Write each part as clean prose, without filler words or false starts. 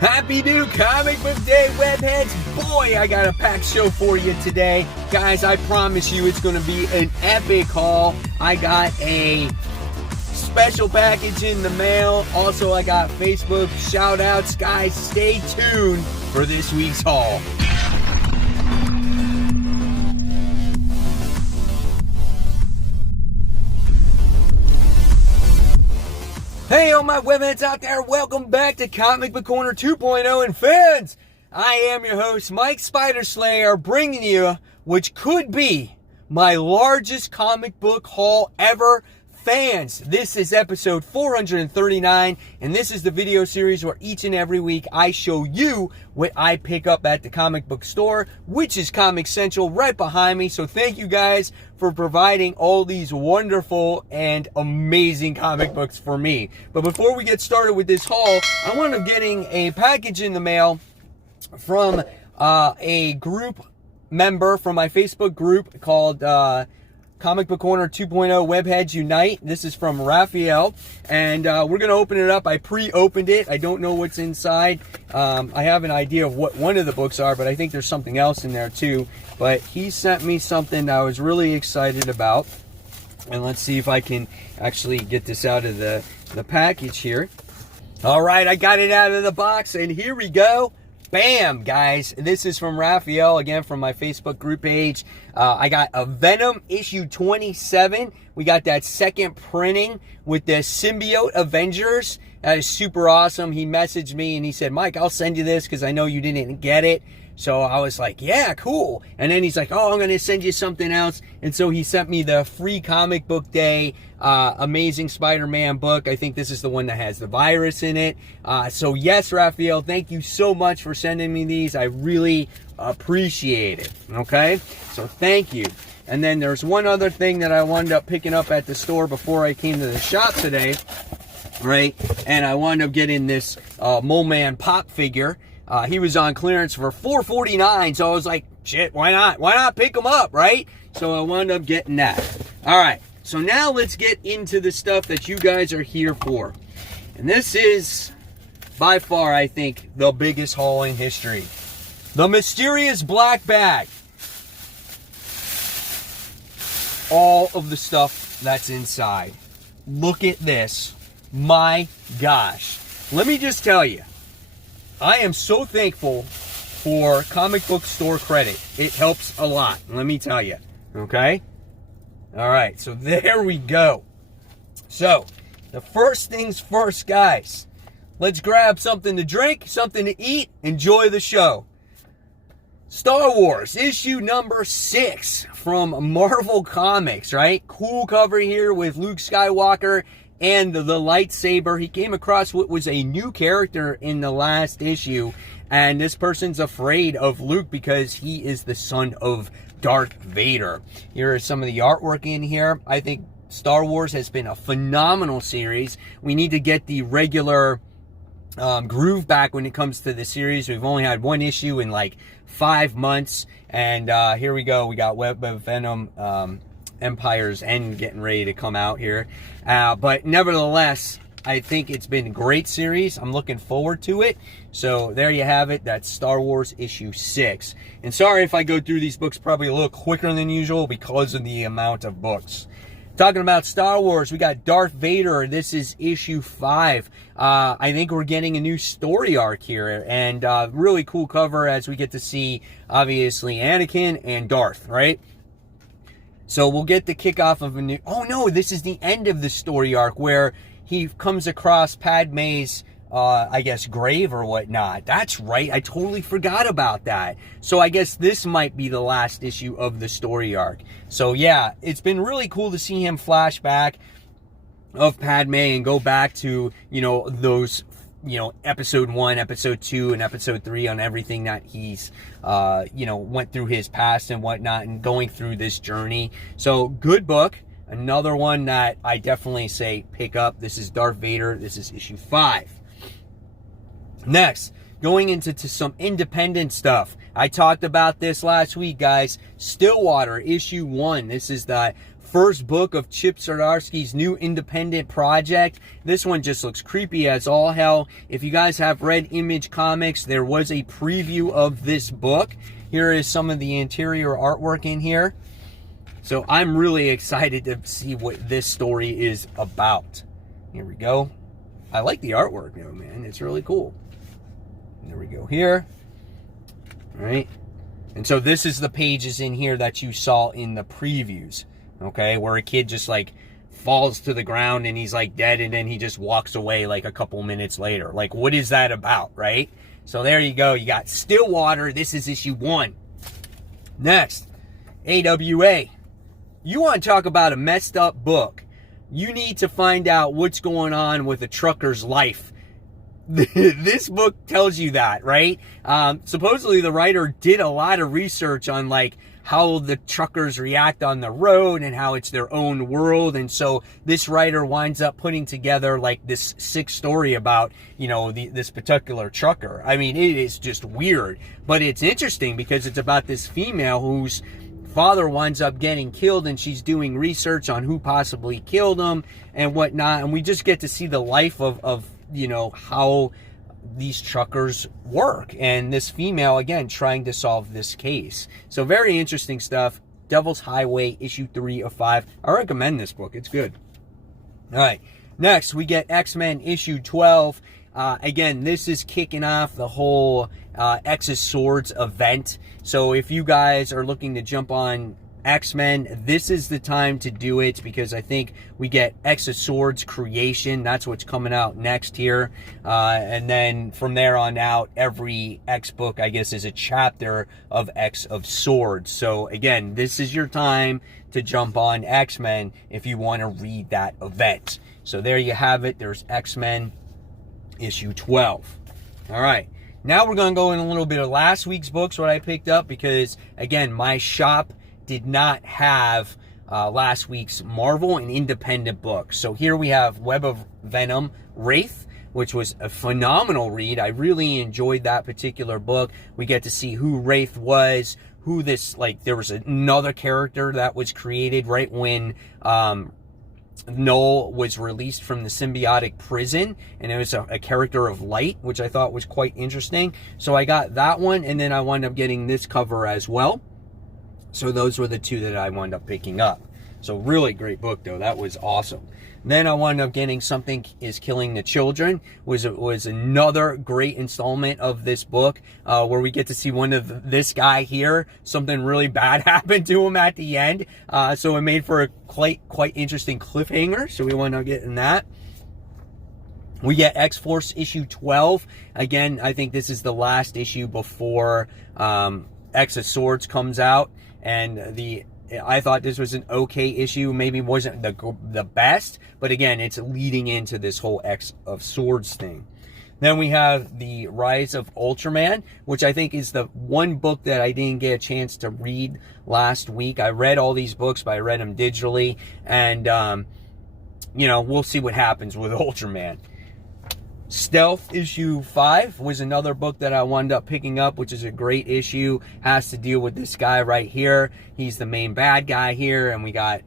Happy new comic book day, webheads. Boy, I got a packed show for you today. Guys, I promise you it's going to be an epic haul. I got a special package in the mail. Also, I got Facebook shout outs. Guys, stay tuned for this week's haul. Hey, all my webheads out there, welcome back to Comic Book Corner 2.0 and fans. I am your host, Mike Spider Slayer, bringing you which could be my largest comic book haul ever. Fans, this is episode 439, and this is the video series where each and every week I show you what I pick up at the comic book store, which is Comic Central right behind me. So thank you guys for providing all these wonderful and amazing comic books for me. But before we get started with this haul, I wound up getting a package in the mail from a group member from my Facebook group called Comic Book Corner 2.0 Webheads Unite. This is from Raphael, and we're going to open it up. I pre-opened it. I don't know what's inside. I have an idea of what one of the books are, but I think there's something else in there too. But he sent me something that I was really excited about, and let's see if I can actually get this out of the package here. All right, I got it out of the box, and here we go. Bam, guys. This is from Raphael, again, from my Facebook group page. I got a Venom issue 27. We got that second printing with the Symbiote Avengers. That is super awesome. He messaged me and he said, Mike, I'll send you this because I know you didn't get it. So I was like, yeah, cool. And then he's like, oh, I'm going to send you something else. And so he sent me the free comic book day Amazing Spider-Man book. I think this is the one that has the virus in it. So yes, Raphael, thank you so much for sending me these. I really appreciate it. Okay, so thank you. And then there's one other thing that I wound up picking up at the store before I came to the shop today, right? And I wound up getting this Mole Man pop figure. He was on clearance for $4.49, so I was like, shit, why not? Why not pick him up, right? So I wound up getting that. All right, so now let's get into the stuff that you guys are here for. And this is, by far, I think, the biggest haul in history. The Mysterious Black Bag. All of the stuff that's inside. Look at this. My gosh. Let me just tell you, I am so thankful for comic book store credit. It helps a lot, let me tell you. Okay? All right, so there we go. So, the first things first, guys. Let's grab something to drink, something to eat, enjoy the show. Star Wars, issue number 6 from Marvel Comics, right? Cool cover here with Luke Skywalker and the lightsaber. He came across what was a new character in the last issue, and this person's afraid of Luke because he is the son of Darth Vader. Here is some of the artwork in here. I think Star Wars has been a phenomenal series. We need to get the regular groove back when it comes to the series. We've only had one issue in like 5 months, and here we go. We got Web of Venom, Empire's End getting ready to come out here, but nevertheless, I think it's been a great series. I'm looking forward to it. So there you have it. That's Star Wars issue 6. And sorry if I go through these books probably a little quicker than usual because of the amount of books. Talking about Star Wars, we got Darth Vader. This is issue 5. I think we're getting a new story arc here, and really cool cover as we get to see, obviously, Anakin and Darth, right? So we'll get the kickoff of a new... Oh, no, this is the end of the story arc where he comes across Padme's, I guess, grave or whatnot. That's right. I totally forgot about that. So I guess this might be the last issue of the story arc. So, yeah, it's been really cool to see him flash back of Padme and go back to, you know, those... you know, episode 1, episode 2, and episode 3 on everything that he's, you know, went through his past and whatnot and going through this journey. So, good book. Another one that I definitely say pick up. This is Darth Vader. This is issue 5. Next, going into some independent stuff. I talked about this last week, guys. Stillwater, issue 1. This is the first book of Chip Zdarsky's new independent project. This one just looks creepy as all hell. If you guys have read Image Comics, there was a preview of this book. Here is some of the interior artwork in here. So I'm really excited to see what this story is about. Here we go. I like the artwork though, man. It's really cool. There we go here. All right. And so this is the pages in here that you saw in the previews. Okay, where a kid just like falls to the ground and he's like dead, and then he just walks away like a couple minutes later. Like, what is that about, right? So there you go. You got Stillwater. This is issue 1. Next, AWA. You want to talk about a messed up book? You need to find out what's going on with a trucker's life. This book tells you that, right? Supposedly the writer did a lot of research on like how the truckers react on the road and how it's their own world. And so this writer winds up putting together like this sick story about, you know, this particular trucker. I mean, it is just weird, but it's interesting because it's about this female whose father winds up getting killed, and she's doing research on who possibly killed him and whatnot. And we just get to see the life of you know, how these truckers work, and this female again trying to solve this case. So very interesting stuff. Devil's Highway issue 3 of 5. I recommend this book. It's good. All right, next we get X-Men issue 12. Again, this is kicking off the whole X's Swords event. So if you guys are looking to jump on X-Men, this is the time to do it, because I think we get X of Swords Creation. That's what's coming out next here. And then from there on out, every X book, I guess, is a chapter of X of Swords. So again, this is your time to jump on X-Men if you want to read that event. So there you have it. There's X-Men issue 12. All right. Now we're going to go in a little bit of last week's books, what I picked up, because again, my shop did not have last week's Marvel and independent books. So here we have Web of Venom, Wraith, which was a phenomenal read. I really enjoyed that particular book. We get to see who Wraith was, who this, like, there was another character that was created right when Null was released from the symbiotic prison, and it was a character of light, which I thought was quite interesting. So I got that one, and then I wound up getting this cover as well. So those were the two that I wound up picking up. So really great book, though. That was awesome. Then I wound up getting Something is Killing the Children. Was another great installment of this book, where we get to see this guy here. Something really bad happened to him at the end. So it made for a quite interesting cliffhanger. So we wound up getting that. We get X-Force issue 12. Again, I think this is the last issue before X of Swords comes out. And I thought this was an okay issue. Maybe wasn't the best, but again, it's leading into this whole X of Swords thing. Then we have the Rise of Ultraman, which I think is the one book that I didn't get a chance to read last week. I read all these books, but I read them digitally, and you know, we'll see what happens with Ultraman. Stealth issue 5 was another book that I wound up picking up, which is a great issue. Has to deal with this guy right here. He's the main bad guy here, and we got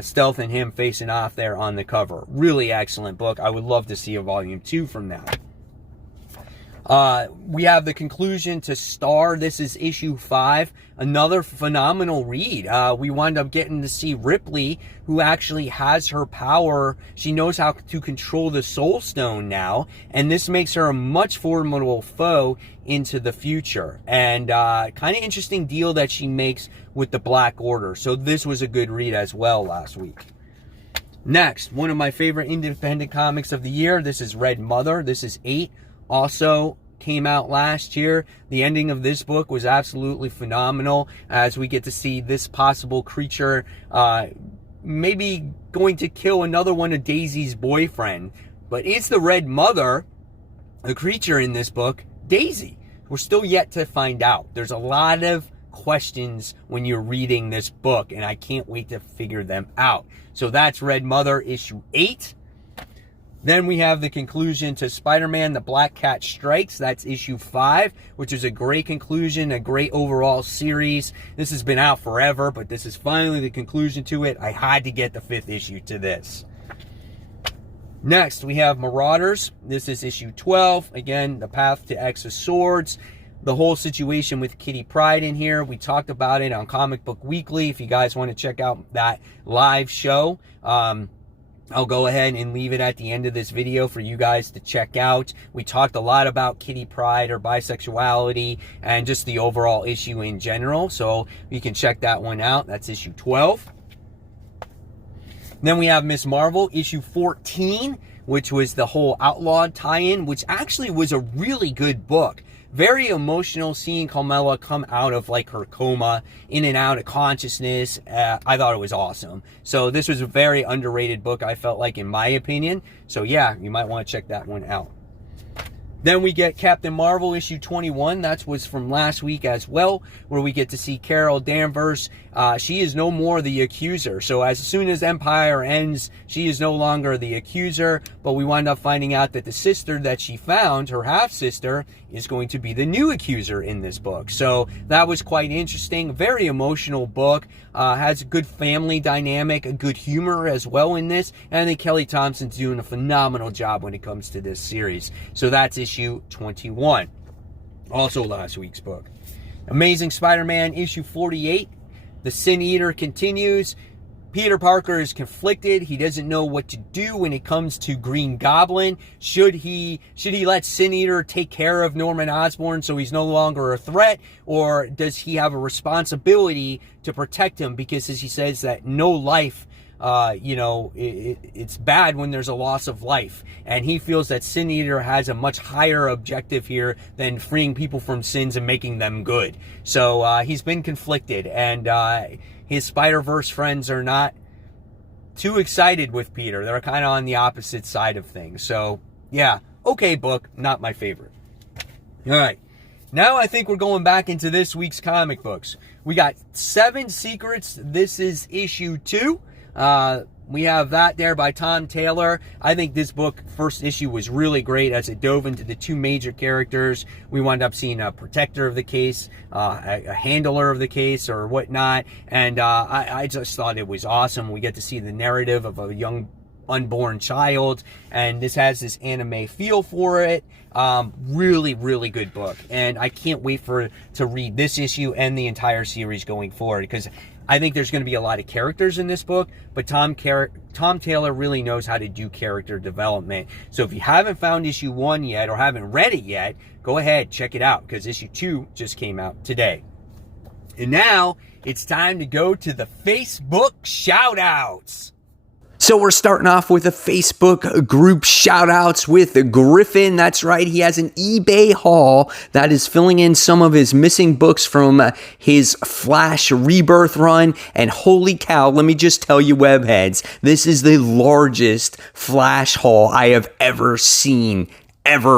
Stealth and him facing off there on the cover. Really excellent book. I would love to see a volume 2 from that. We have the conclusion to Star. This is issue 5. Another phenomenal read. We wind up getting to see Ripley, who actually has her power. She knows how to control the Soul Stone now, and this makes her a much formidable foe into the future. And kind of interesting deal that she makes with the Black Order. So this was a good read as well last week. Next, one of my favorite independent comics of the year. This is Red Mother. This is 8. Also came out last year. The ending of this book was absolutely phenomenal, as we get to see this possible creature maybe going to kill another one of Daisy's boyfriend. But it's the Red Mother, the creature in this book, Daisy. We're still yet to find out. There's a lot of questions when you're reading this book, and I can't wait to figure them out. So that's Red Mother issue 8. Then we have the conclusion to Spider-Man, The Black Cat Strikes. That's issue 5, which is a great conclusion, a great overall series. This has been out forever, but this is finally the conclusion to it. I had to get the 5th issue to this. Next, we have Marauders. This is issue 12. Again, the path to X of Swords. The whole situation with Kitty Pryde in here. We talked about it on Comic Book Weekly. If you guys want to check out that live show, I'll go ahead and leave it at the end of this video for you guys to check out. We talked a lot about Kitty Pryde, her bisexuality, and just the overall issue in general. So you can check that one out. That's issue 12. Then we have Miss Marvel, issue 14, which was the whole Outlawed tie-in, which actually was a really good book. Very emotional, seeing Kamala come out of like her coma, in and out of consciousness. I thought it was awesome. So this was a very underrated book, I felt like, in my opinion. So yeah, you might want to check that one out. Then we get Captain Marvel issue 21. That was from last week as well, where we get to see Carol Danvers. She is no more the accuser. So as soon as Empire ends, she is no longer the accuser. But we wind up finding out that the sister that she found, her half-sister, is going to be the new accuser in this book. So that was quite interesting. Very emotional book. Has a good family dynamic, a good humor as well in this. And I think Kelly Thompson's doing a phenomenal job when it comes to this series. So that's issue 21. Also last week's book. Amazing Spider-Man issue 48. The Sin Eater continues. Peter Parker is conflicted. He doesn't know what to do when it comes to Green Goblin. Should he let Sin Eater take care of Norman Osborn so he's no longer a threat? Or does he have a responsibility to protect him? Because as he says that no life, it's bad when there's a loss of life. And he feels that Sin Eater has a much higher objective here than freeing people from sins and making them good. So he's been conflicted, and his Spider-Verse friends are not too excited with Peter. They're kind of on the opposite side of things. So, yeah, okay book, not my favorite. All right, now I think we're going back into this week's comic books. We got 7 Secrets. This is issue 2. We have that there by Tom Taylor. I think this book, first issue, was really great as it dove into the 2 major characters. We wound up seeing a protector of the case, a handler of the case, or whatnot. And I just thought it was awesome. We get to see the narrative of a young unborn child, and this has this anime feel for it. Really, really good book. And I can't wait to read this issue and the entire series going forward, because I think there's going to be a lot of characters in this book, but Tom Taylor really knows how to do character development. So if you haven't found issue 1 yet or haven't read it yet, go ahead, check it out, because issue 2 just came out today. And now it's time to go to the Facebook shout-outs. So we're starting off with a Facebook group shout-outs with Griffin. That's right, he has an eBay haul that is filling in some of his missing books from his Flash Rebirth run. And holy cow, let me just tell you, webheads, this is the largest Flash haul I have ever seen.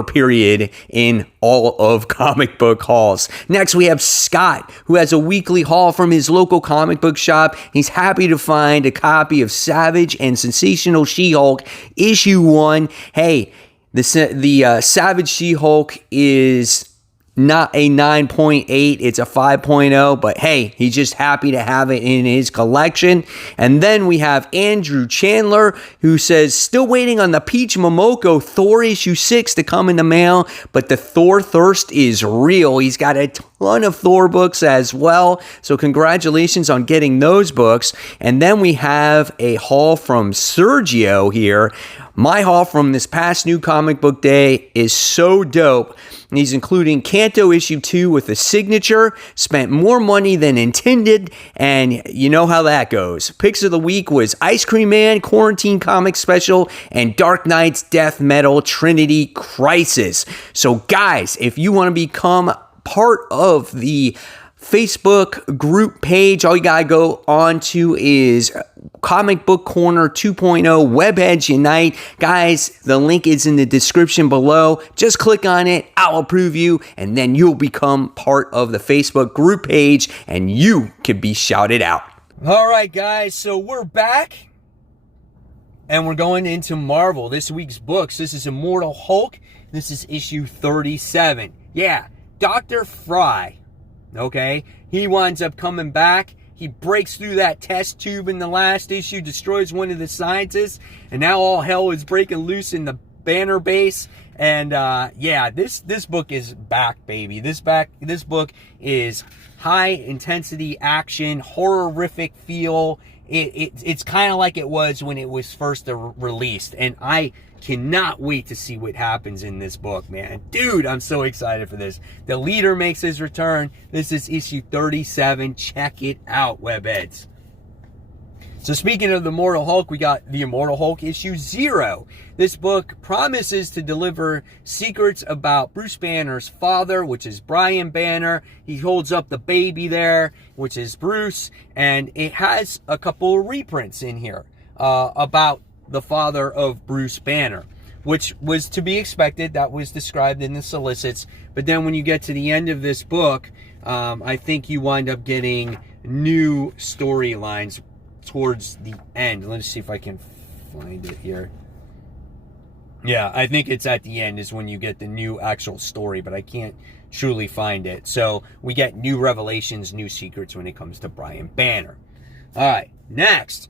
Period, in all of comic book hauls. Next, we have Scott, who has a weekly haul from his local comic book shop. He's happy to find a copy of Savage and Sensational She-Hulk issue 1. Hey, the Savage She-Hulk is not a 9.8, it's a 5.0, but hey, he's just happy to have it in his collection. And then we have Andrew Chandler, who says, still waiting on the Peach Momoko Thor issue 6 to come in the mail, but the Thor thirst is real. He's got a ton of Thor books as well, so congratulations on getting those books. And then we have a haul from Sergio here. My haul from this past New Comic Book Day is so dope. He's including Kanto issue 2 with a signature, spent more money than intended, and you know how that goes. Picks of the week was Ice Cream Man, Quarantine Comic Special, and Dark Knight's Death Metal Trinity Crisis. So guys, if you want to become part of the Facebook group page, all you gotta go on to is Comic Book Corner 2.0 Webheads Unite. Guys, the link is in the description below. Just click on it, I'll approve you, and then you'll become part of the Facebook group page, and you can be shouted out. All right, guys, so we're back. And we're going into Marvel, this week's books. This is Immortal Hulk. This is issue 37. Yeah, Dr. Fry, okay? He winds up coming back. He breaks through that test tube in the last issue, destroys one of the scientists, and now all hell is breaking loose in the Banner base. And yeah, this book is back, baby. This book is high intensity action, horrific feel. It's kind of like it was when it was first released, and I cannot wait to see what happens in this book, man. Dude, I'm so excited for this. The leader makes his return. This is issue 37. Check it out, webheads. So speaking of the Immortal Hulk, we got the Immortal Hulk issue 0. This book promises to deliver secrets about Bruce Banner's father, which is Brian Banner. He holds up the baby there, which is Bruce, and it has a couple of reprints in here about the father of Bruce Banner, which was to be expected. That was described in the solicits. But then when you get to the end of this book, I think you wind up getting new storylines towards the end. Let's see if I can find it here. Yeah, I think it's at the end is when you get the new actual story, but I can't truly find it. So we get new revelations, new secrets when it comes to Brian Banner. All right, next.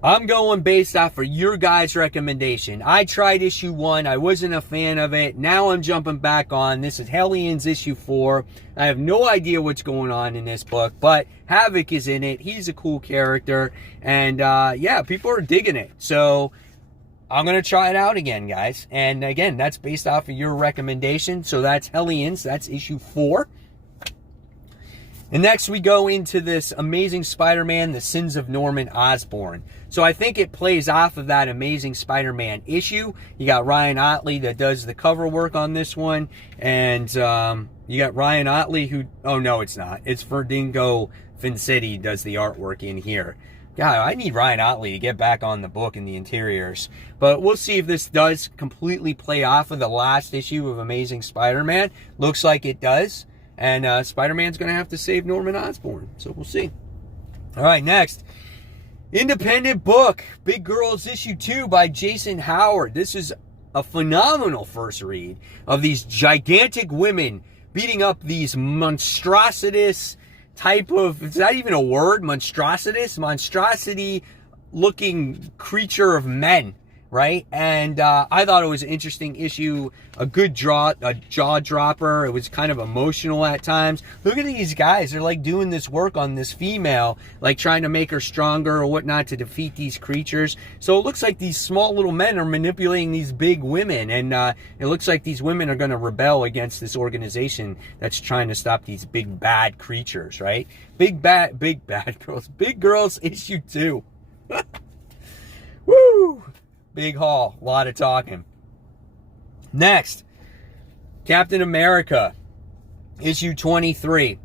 I'm going based off of your guys' recommendation. I tried issue 1. I wasn't a fan of it. Now I'm jumping back on. This is Hellions issue 4. I have no idea what's going on in this book, but Havoc is in it. He's a cool character. And yeah, people are digging it. So I'm going to try it out again, guys. And again, that's based off of your recommendation. So that's Hellions. That's issue 4. And next we go into this Amazing Spider-Man, The Sins of Norman Osborn. So I think it plays off of that Amazing Spider-Man issue. You got Ryan Ottley that does the cover work on this one. And you got Ryan Ottley who... Oh, no, it's not. It's Verdingo Vincetti does the artwork in here. God, I need Ryan Ottley to get back on the book and the interiors. But we'll see if this does completely play off of the last issue of Amazing Spider-Man. Looks like it does. And Spider-Man's going to have to save Norman Osborn. So we'll see. All right, next. Independent book. Big Girls issue 2 by Jason Howard. This is a phenomenal first read of these gigantic women beating up these monstrosities type of... Is that even a word? Monstrosities? Monstrosity looking creature of men. Right? And I thought it was an interesting issue, a jaw dropper. It was kind of emotional at times. Look at these guys. They're like doing this work on this female, like trying to make her stronger or whatnot to defeat these creatures. So it looks like these small little men are manipulating these big women. And it looks like these women are going to rebel against this organization that's trying to stop these big bad creatures, right? Big bad girls. Big Girls issue 2. Woo! Big haul, a lot of talking. Next, Captain America, issue 23.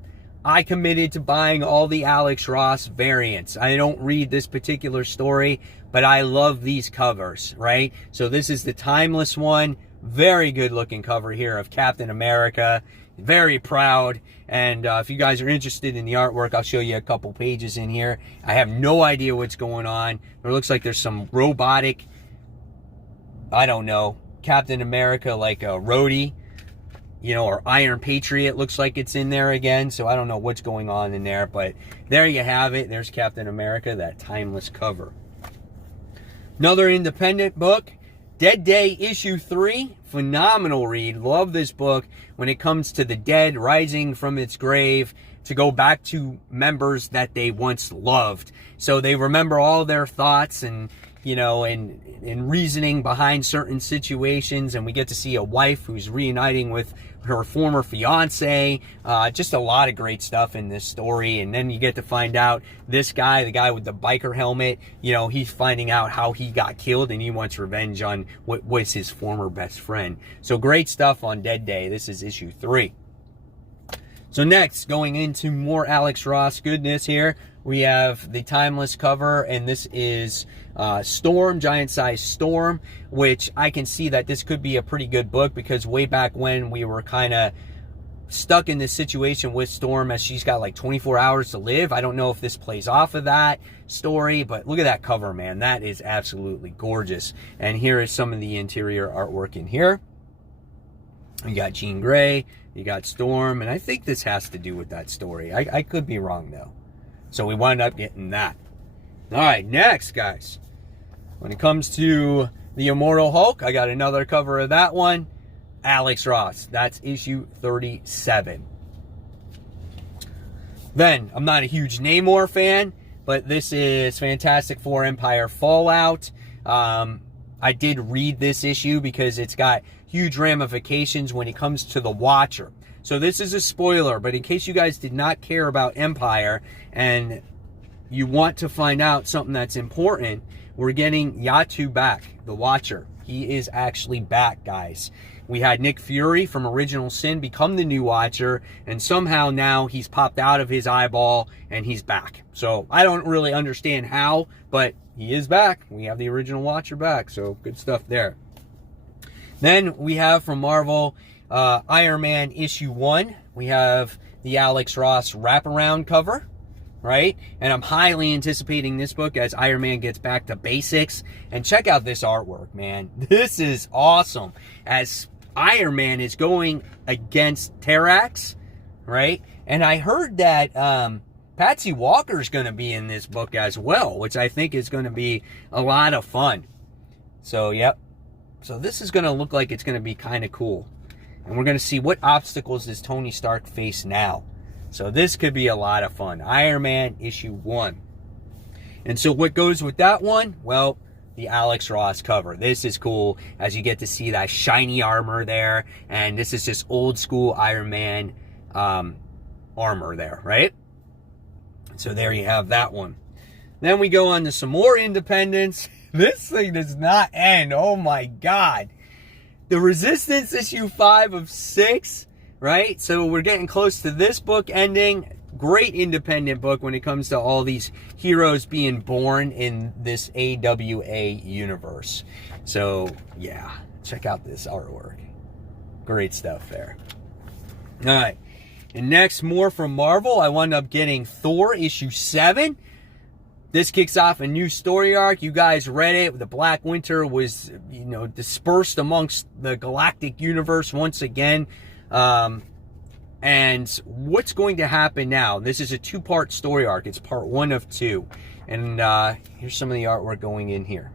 I committed to buying all the Alex Ross variants. I don't read this particular story, but I love these covers, right? So this is the timeless one. Very good looking cover here of Captain America. Very proud. And if you guys are interested in the artwork, I'll show you a couple pages in here. I have no idea what's going on. It looks like there's some robotic... I don't know, Captain America like a Rhodey, you know, or Iron Patriot looks like it's in there again. So I don't know what's going on in there, but there you have it. There's Captain America, that timeless cover. Another independent book, Dead Day issue 3. Phenomenal read. Love this book when it comes to the dead rising from its grave to go back to members that they once loved. So they remember all their thoughts and, you know, and reasoning behind certain situations, and we get to see a wife who's reuniting with her former fiance. Just a lot of great stuff in this story. And then you get to find out this guy, the guy with the biker helmet, you know, he's finding out how he got killed and he wants revenge on what was his former best friend. So great stuff on Dead Day. This is issue 3. So next, going into more Alex Ross goodness here, we have the timeless cover, and this is Storm, Giant Size Storm, which I can see that this could be a pretty good book because way back when we were kind of stuck in this situation with Storm as she's got like 24 hours to live. I don't know if this plays off of that story, but look at that cover, man. That is absolutely gorgeous. And here is some of the interior artwork in here. You got Jean Grey, you got Storm, and I think this has to do with that story. I could be wrong, though. So we wound up getting that. All right, next, guys. When it comes to the Immortal Hulk, I got another cover of that one. Alex Ross. That's issue 37. Then, I'm not a huge Namor fan, but this is Fantastic Four Empire Fallout. I did read this issue because it's got huge ramifications when it comes to the Watcher. So this is a spoiler, but in case you guys did not care about Empire and you want to find out something that's important, we're getting Yatu back, the Watcher. He is actually back, guys. We had Nick Fury from Original Sin become the new Watcher, and somehow now he's popped out of his eyeball and he's back. So I don't really understand how, but he is back. We have the original Watcher back, so good stuff there. Then we have from Marvel, Iron Man issue 1. We have the Alex Ross wraparound cover, right? And I'm highly anticipating this book as Iron Man gets back to basics. And check out this artwork, man. This is awesome. As Iron Man is going against Terrax, right? And I heard that Patsy Walker is going to be in this book as well, which I think is going to be a lot of fun. So, yep. So this is going to look like it's going to be kind of cool. And we're going to see what obstacles does Tony Stark face now. So this could be a lot of fun. Iron Man issue 1. And so what goes with that one? Well, the Alex Ross cover. This is cool as you get to see that shiny armor there. And this is just old school Iron Man armor there, right? So there you have that one. Then we go on to some more independents. This thing does not end. Oh my God. The Resistance issue 5 of 6, right? So we're getting close to this book ending. Great independent book when it comes to all these heroes being born in this AWA universe. So yeah, check out this artwork. Great stuff there. All right. And next, more from Marvel. I wound up getting Thor issue 7. This kicks off a new story arc. You guys read it. The Black Winter was, dispersed amongst the galactic universe once again. And what's going to happen now? This is a 2-part story arc. It's part 1 of 2. And here's some of the artwork going in here.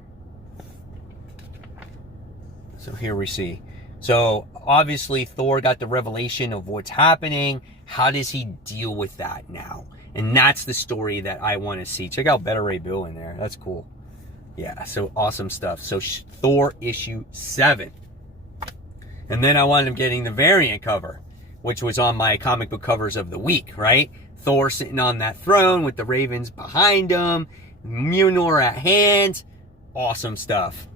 So here we see. So obviously Thor got the revelation of what's happening. How does he deal with that now? And that's the story that I want to see. Check out Beta Ray Bill in there. That's cool. Yeah, so awesome stuff. So Thor issue 7. And then I wound up getting the variant cover, which was on my comic book covers of the week, right? Thor sitting on that throne with the ravens behind him. Mjolnir at hand. Awesome stuff.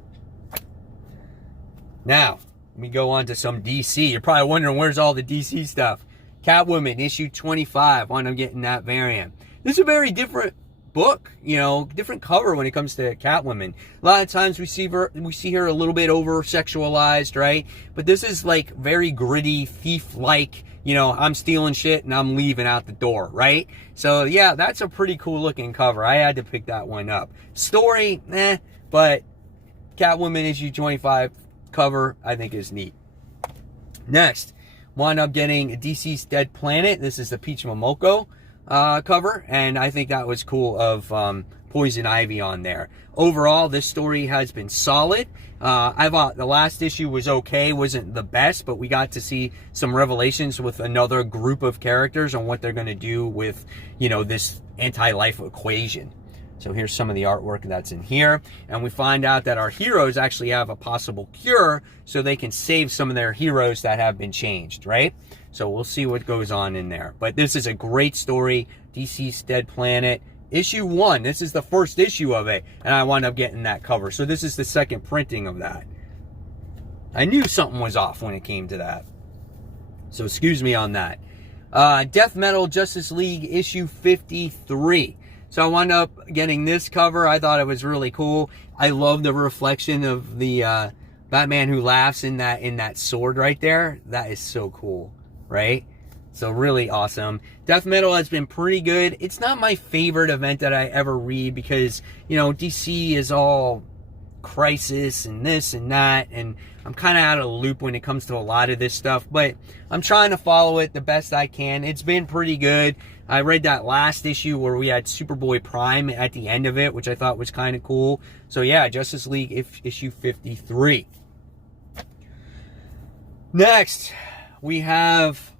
Now, we go on to some DC. You're probably wondering, where's all the DC stuff? Catwoman, issue 25. Wound up getting that variant. This is a very different book, different cover when it comes to Catwoman. A lot of times we see her a little bit over-sexualized, right? But this is like very gritty, thief-like, I'm stealing shit and I'm leaving out the door, right? So yeah, that's a pretty cool looking cover. I had to pick that one up. Story, but Catwoman issue 25 cover, I think is neat. Next, wound up getting DC's Dead Planet. This is the Peach Momoko cover, and I think that was cool of Poison Ivy on there. Overall, this story has been solid. I thought the last issue was okay, wasn't the best, but we got to see some revelations with another group of characters on what they're going to do with, this anti-life equation. So here's some of the artwork that's in here. And we find out that our heroes actually have a possible cure so they can save some of their heroes that have been changed, right? So we'll see what goes on in there. But this is a great story. DC's Dead Planet. Issue 1. This is the first issue of it. And I wound up getting that cover. So this is the second printing of that. I knew something was off when it came to that. So excuse me on that. Death Metal Justice League issue 53. So I wound up getting this cover. I thought it was really cool. I love the reflection of the Batman Who Laughs in that sword right there. That is so cool, right? So really awesome. Death Metal has been pretty good. It's not my favorite event that I ever read because, you know, DC is all Crisis and this and that, and I'm kind of out of the loop when it comes to a lot of this stuff, but I'm trying to follow it the best I can. It's been pretty good. I read that last issue where we had Superboy Prime at the end of it, which I thought was kind of cool. So yeah, Justice League issue 53. Next, we have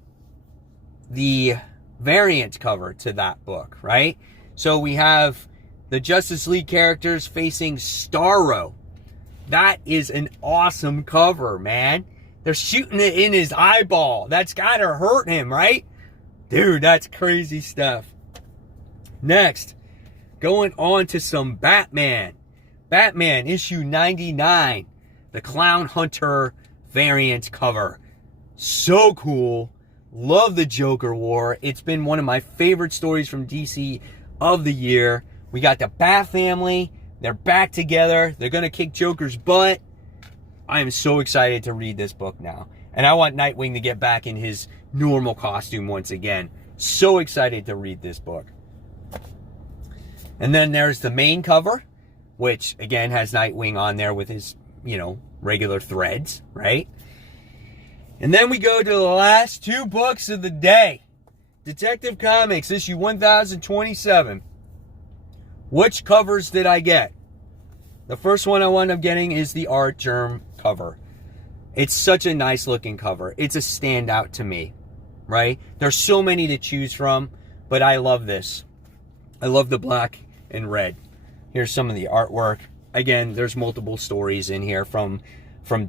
the variant cover to that book, right? So we have the Justice League characters facing Starro. That is an awesome cover, man. They're shooting it in his eyeball. That's gotta hurt him, right? Dude, that's crazy stuff. Next, going on to some Batman. Batman issue 99. The Clown Hunter variant cover. So cool. Love the Joker War. It's been one of my favorite stories from DC of the year. We got the Bat family. They're back together. They're going to kick Joker's butt. I am so excited to read this book now. And I want Nightwing to get back in his normal costume once again. So excited to read this book. And then there's the main cover, which again has Nightwing on there with his, you know, regular threads, right? And then we go to the last two books of the day. Detective Comics, issue 1027. Which covers did I get? The first one I wound up getting is the Art Germ cover. It's such a nice looking cover. It's a standout to me, right? There's so many to choose from, but I love this. I love the black and red. Here's some of the artwork. Again, there's multiple stories in here from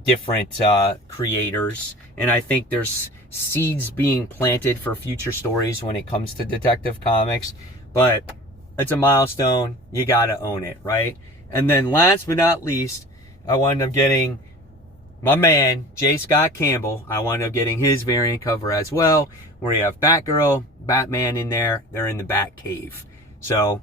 different creators, and I think there's seeds being planted for future stories when it comes to Detective Comics, but it's a milestone. You gotta own it, right? And then last but not least, I wound up getting my man, J. Scott Campbell. I wound up getting his variant cover as well, where you have Batgirl, Batman in there. They're in the Batcave. So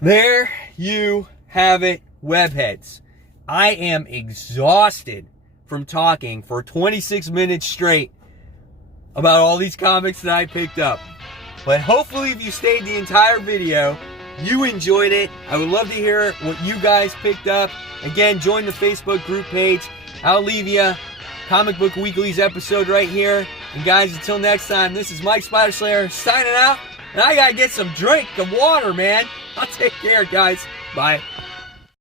there you have it, webheads. I am exhausted from talking for 26 minutes straight about all these comics that I picked up. But hopefully if you stayed the entire video, you enjoyed it. I would love to hear what you guys picked up. Again, join the Facebook group page. I'll leave you Comic Book Weekly's episode right here. And guys, until next time, this is Mike Spider Slayer signing out. And I gotta get some drink, some water, man. I'll take care, guys. Bye.